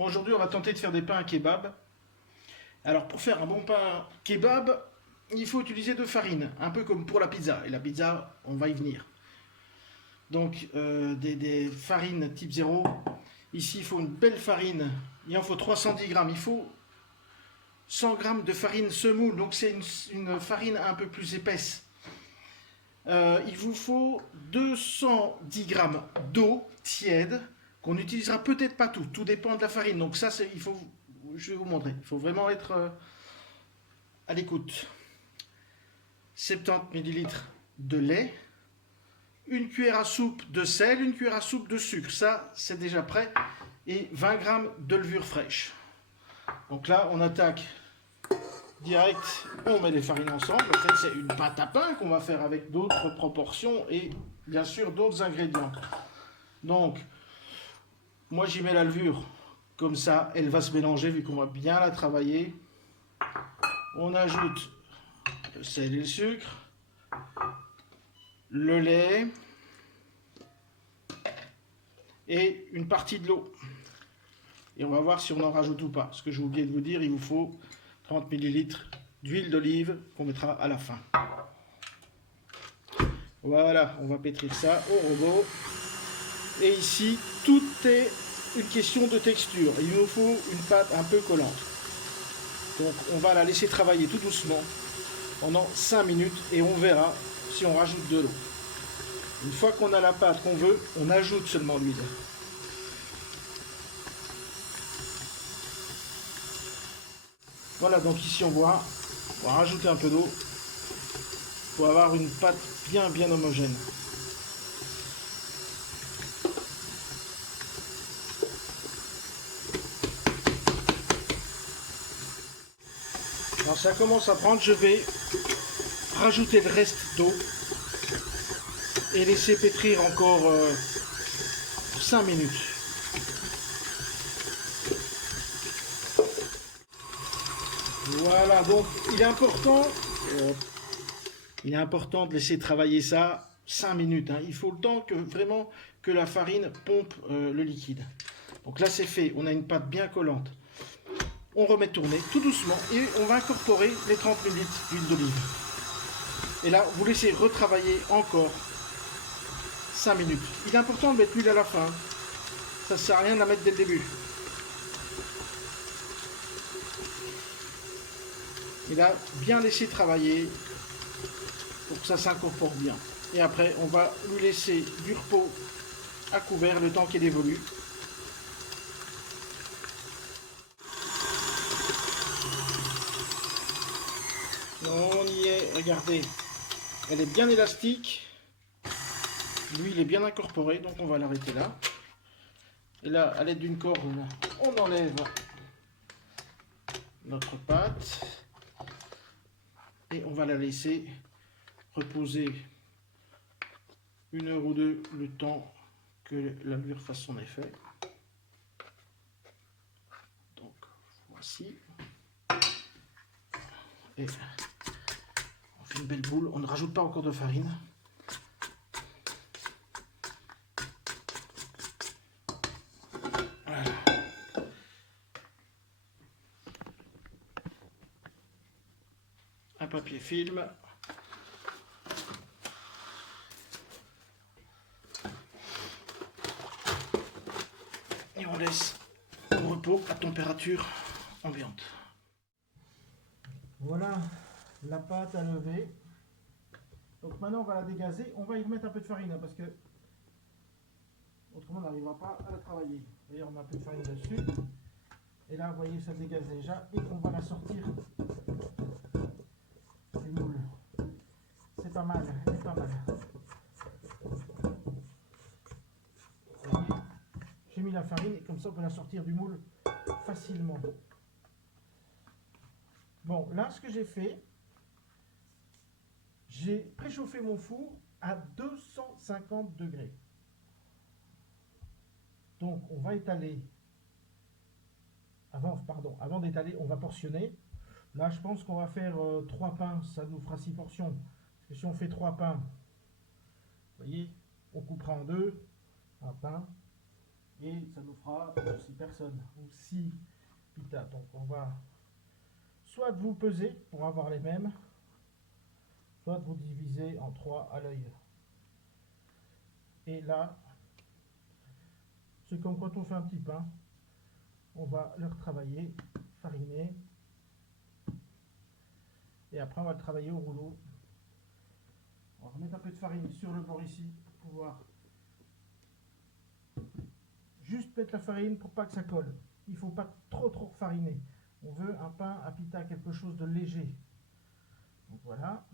Bon, aujourd'hui, on va tenter de faire des pains à kebab. Alors, pour faire un bon pain kebab, il faut utiliser de farine, un peu comme pour la pizza. Et la pizza, on va y venir. Donc, des farines type 0. Ici, il faut une belle farine. Il en faut 310 grammes. Il faut 100 grammes de farine semoule. Donc, c'est une farine un peu plus épaisse. Il vous faut 210 grammes d'eau tiède qu'on n'utilisera peut-être pas tout dépend de la farine. Donc ça, je vais vous montrer. Il faut vraiment être à l'écoute. 70 millilitres de lait, une cuillère à soupe de sel, une cuillère à soupe de sucre. Ça, c'est déjà prêt. Et 20 grammes de levure fraîche. Donc là, on attaque direct, on met les farines ensemble. En fait, c'est une pâte à pain qu'on va faire avec d'autres proportions et bien sûr d'autres ingrédients. Donc, moi j'y mets la levure, comme ça elle va se mélanger vu qu'on va bien la travailler. On ajoute le sel et le sucre, le lait et une partie de l'eau. Et on va voir si on en rajoute ou pas. Ce que j'ai oublié de vous dire, il vous faut 30 ml d'huile d'olive qu'on mettra à la fin. Voilà, on va pétrir ça au robot. Et ici, tout est une question de texture. Il nous faut une pâte un peu collante. Donc on va la laisser travailler tout doucement pendant 5 minutes et on verra si on rajoute de l'eau. Une fois qu'on a la pâte qu'on veut, on ajoute seulement l'huile. Voilà, donc ici on va rajouter un peu d'eau pour avoir une pâte bien homogène. Quand ça commence à prendre, je vais rajouter le reste d'eau et laisser pétrir encore 5 minutes. Voilà, donc il est important de laisser travailler ça 5 minutes. Hein. Il faut le temps que vraiment que la farine pompe le liquide. Donc là c'est fait, on a une pâte bien collante. On remet tourner tout doucement et on va incorporer les 30 ml d'huile d'olive. Et là, vous laissez retravailler encore 5 minutes. Il est important de mettre l'huile à la fin. Ça ne sert à rien de la mettre dès le début. Et là, bien laisser travailler pour que ça s'incorpore bien. Et après, on va lui laisser du repos à couvert le temps qu'il évolue. On y est, regardez, elle est bien élastique, l'huile est bien incorporée, donc on va l'arrêter là. Et là, à l'aide d'une corde, on enlève notre pâte et on va la laisser reposer 1 heure ou 2 le temps que la levure fasse son effet. Donc voici. Et on fait une belle boule, on ne rajoute pas encore de farine. Voilà. Un papier film. Et on laisse au repos à température ambiante. Voilà la pâte à lever. Donc maintenant on va la dégazer. On va y mettre un peu de farine hein, parce que autrement on n'arrivera pas à la travailler. D'ailleurs on met un peu de farine dessus. Et là vous voyez ça dégage déjà. Et on va la sortir du moule. C'est pas mal, elle est pas mal. Vous voyez, j'ai mis la farine et comme ça on peut la sortir du moule facilement. Bon, là ce que j'ai fait, j'ai préchauffé mon four à 250 degrés. Donc on va étaler, avant d'étaler, on va portionner. Là je pense qu'on va faire 3 pains, ça nous fera 6 portions. Parce que si on fait 3 pains, vous voyez, on coupera en 2, un pain, Et ça nous fera 6 personnes, ou 6 pitas. Donc on va soit vous peser pour avoir les mêmes, soit vous diviser en 3 à l'œil. Et là, c'est comme quand on fait un petit pain, on va le retravailler, fariner, et après on va le travailler au rouleau. On va remettre un peu de farine sur le bord ici pour pouvoir juste mettre la farine pour pas que ça colle. Il ne faut pas trop fariner. On veut un pain à pita, quelque chose de léger. Donc voilà.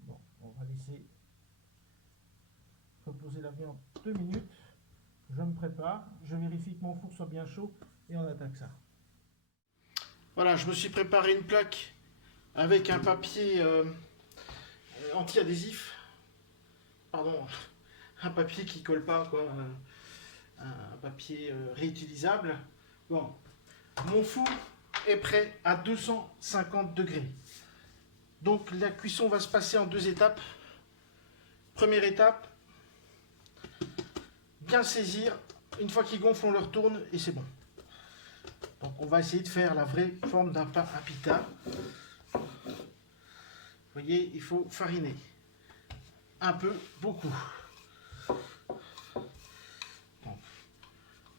Bon, on va laisser reposer la viande 2 minutes. Je me prépare, je vérifie que mon four soit bien chaud et on attaque ça. Voilà, je me suis préparé une plaque avec un papier anti-adhésif. Pardon, un papier qui colle pas, quoi. Un papier réutilisable. Bon, mon four est prêt à 250 degrés. Donc la cuisson va se passer en 2 étapes. Première étape, bien saisir. Une fois qu'ils gonflent, on le retourne et c'est bon. Donc on va essayer de faire la vraie forme d'un pain à pita. Vous voyez, il faut fariner. Un peu, beaucoup. Donc,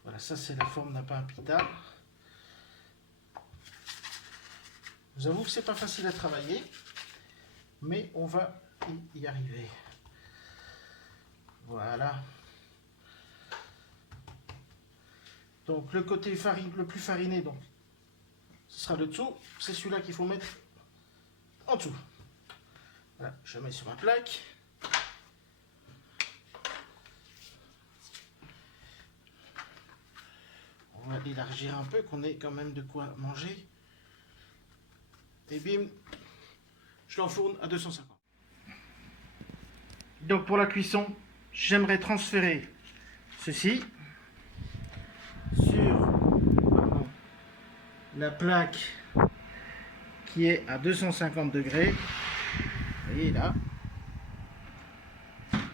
voilà, ça c'est la forme d'un pain à pita. Je vous avoue que c'est pas facile à travailler, mais on va y arriver. Voilà. Donc le côté le plus fariné, donc, ce sera le dessous. C'est celui-là qu'il faut mettre en dessous. Voilà, je mets sur ma plaque. On va élargir un peu, qu'on ait quand même de quoi manger. Et bim, je l'enfourne à 250. Donc pour la cuisson, j'aimerais transférer ceci sur la plaque qui est à 250 degrés. Vous voyez là.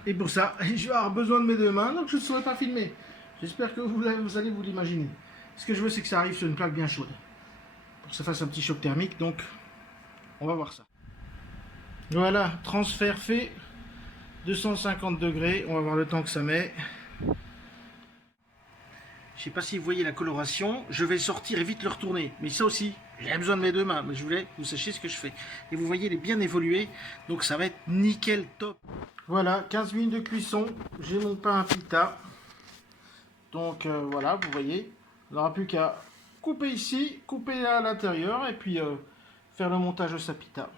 Et pour ça, je vais avoir besoin de mes 2 mains, donc je ne saurais pas filmer. J'espère que vous allez vous l'imaginer. Ce que je veux, c'est que ça arrive sur une plaque bien chaude. Pour que ça fasse un petit choc thermique, donc on va voir ça. Voilà, transfert fait. 250 degrés, on va voir le temps que ça met. Je sais pas si vous voyez la coloration, je vais sortir et vite le retourner. Mais ça aussi, j'ai besoin de mes 2 mains, mais je voulais que vous sachiez ce que je fais. Et vous voyez, il est bien évolué, donc ça va être nickel top. Voilà, 15 minutes de cuisson, j'ai mon pain à pita. Donc voilà, vous voyez, on n'aura plus qu'à couper ici, couper à l'intérieur et puis faire le montage de sa pita.